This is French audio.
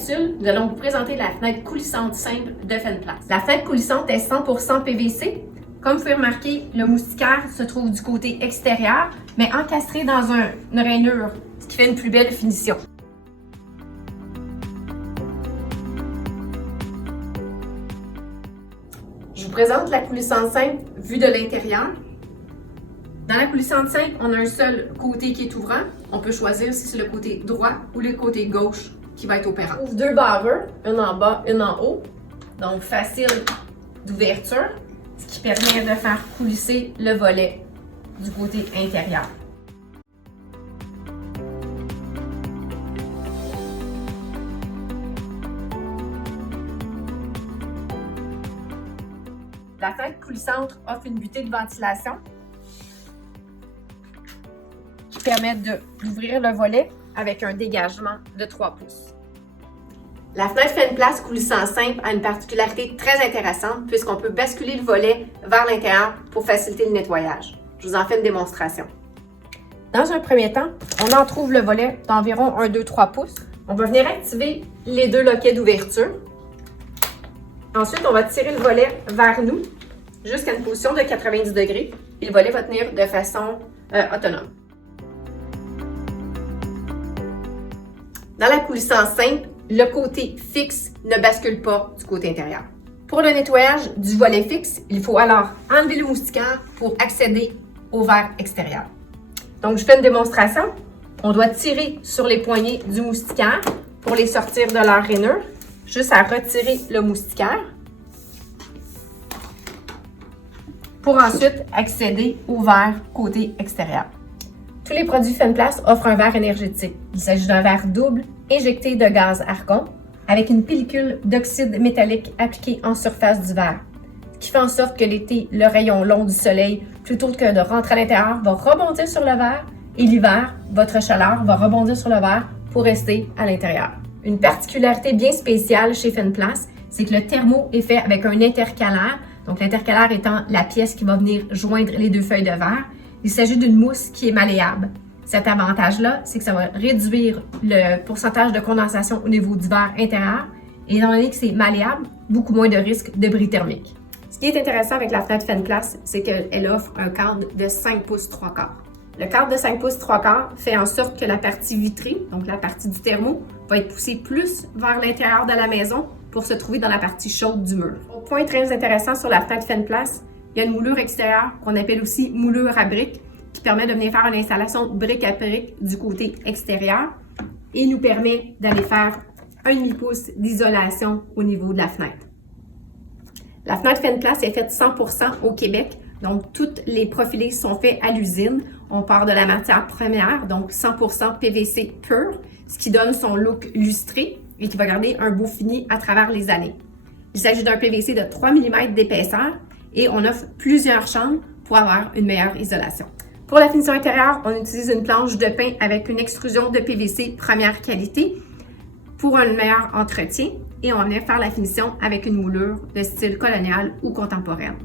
capsule, nous allons vous présenter la fenêtre coulissante simple de Fenplast. La fenêtre coulissante est 100% PVC. Comme vous pouvez remarquer, le moustiquaire se trouve du côté extérieur, mais encastré dans une rainure, ce qui fait une plus belle finition. Je vous présente la coulissante simple vue de l'intérieur. Dans la coulissante simple, on a un seul côté qui est ouvrant. On peut choisir si c'est le côté droit ou le côté gauche qui va être opérant. On ouvre deux barreurs, une en bas, une en haut. Donc facile d'ouverture, ce qui permet de faire coulisser le volet du côté intérieur. La fenêtre coulissante offre une butée de ventilation qui permet d'ouvrir le volet avec un dégagement de 3 pouces. La fenêtre Fenplast coulissant simple a une particularité très intéressante puisqu'on peut basculer le volet vers l'intérieur pour faciliter le nettoyage. Je vous en fais une démonstration. Dans un premier temps, on entrouvre le volet d'environ 1-2-3 pouces. On va venir activer les deux loquets d'ouverture. Ensuite, on va tirer le volet vers nous jusqu'à une position de 90 degrés et le volet va tenir de façon autonome. Dans la coulissante simple, le côté fixe ne bascule pas du côté intérieur. Pour le nettoyage du volet fixe, il faut alors enlever le moustiquaire pour accéder au verre extérieur. Donc, je fais une démonstration. On doit tirer sur les poignées du moustiquaire pour les sortir de leur rainure. Juste à retirer le moustiquaire pour ensuite accéder au verre côté extérieur. Tous les produits Fenplast offrent un verre énergétique. Il s'agit d'un verre double injecté de gaz argon avec une pellicule d'oxyde métallique appliquée en surface du verre, ce qui fait en sorte que l'été, le rayon long du soleil, plutôt que de rentrer à l'intérieur, va rebondir sur le verre et l'hiver, votre chaleur va rebondir sur le verre pour rester à l'intérieur. Une particularité bien spéciale chez Fenplast, c'est que le thermo est fait avec un intercalaire. Donc, l'intercalaire étant la pièce qui va venir joindre les deux feuilles de verre. Il s'agit d'une mousse qui est malléable. Cet avantage-là, c'est que ça va réduire le pourcentage de condensation au niveau du verre intérieur. Et étant donné que c'est malléable, beaucoup moins de risque de bris thermique. Ce qui est intéressant avec la fenêtre Fenplast, c'est qu'elle offre un cadre de 5 pouces 3/4. Le cadre de 5 pouces 3/4 fait en sorte que la partie vitrée, donc la partie du thermo, va être poussée plus vers l'intérieur de la maison pour se trouver dans la partie chaude du mur. Au point très intéressant sur la fenêtre Fenplast, il y a une moulure extérieure qu'on appelle aussi moulure à briques qui permet de venir faire une installation brique à brique du côté extérieur et nous permet d'aller faire un demi-pouce d'isolation au niveau de la fenêtre. La fenêtre Fenplast est faite 100% au Québec, donc toutes les profilés sont faits à l'usine. On part de la matière première, donc 100% PVC pur, ce qui donne son look lustré et qui va garder un beau fini à travers les années. Il s'agit d'un PVC de 3 mm d'épaisseur et on offre plusieurs chambres pour avoir une meilleure isolation. Pour la finition intérieure, on utilise une planche de pin avec une extrusion de PVC première qualité pour un meilleur entretien et on vient faire la finition avec une moulure de style colonial ou contemporaine.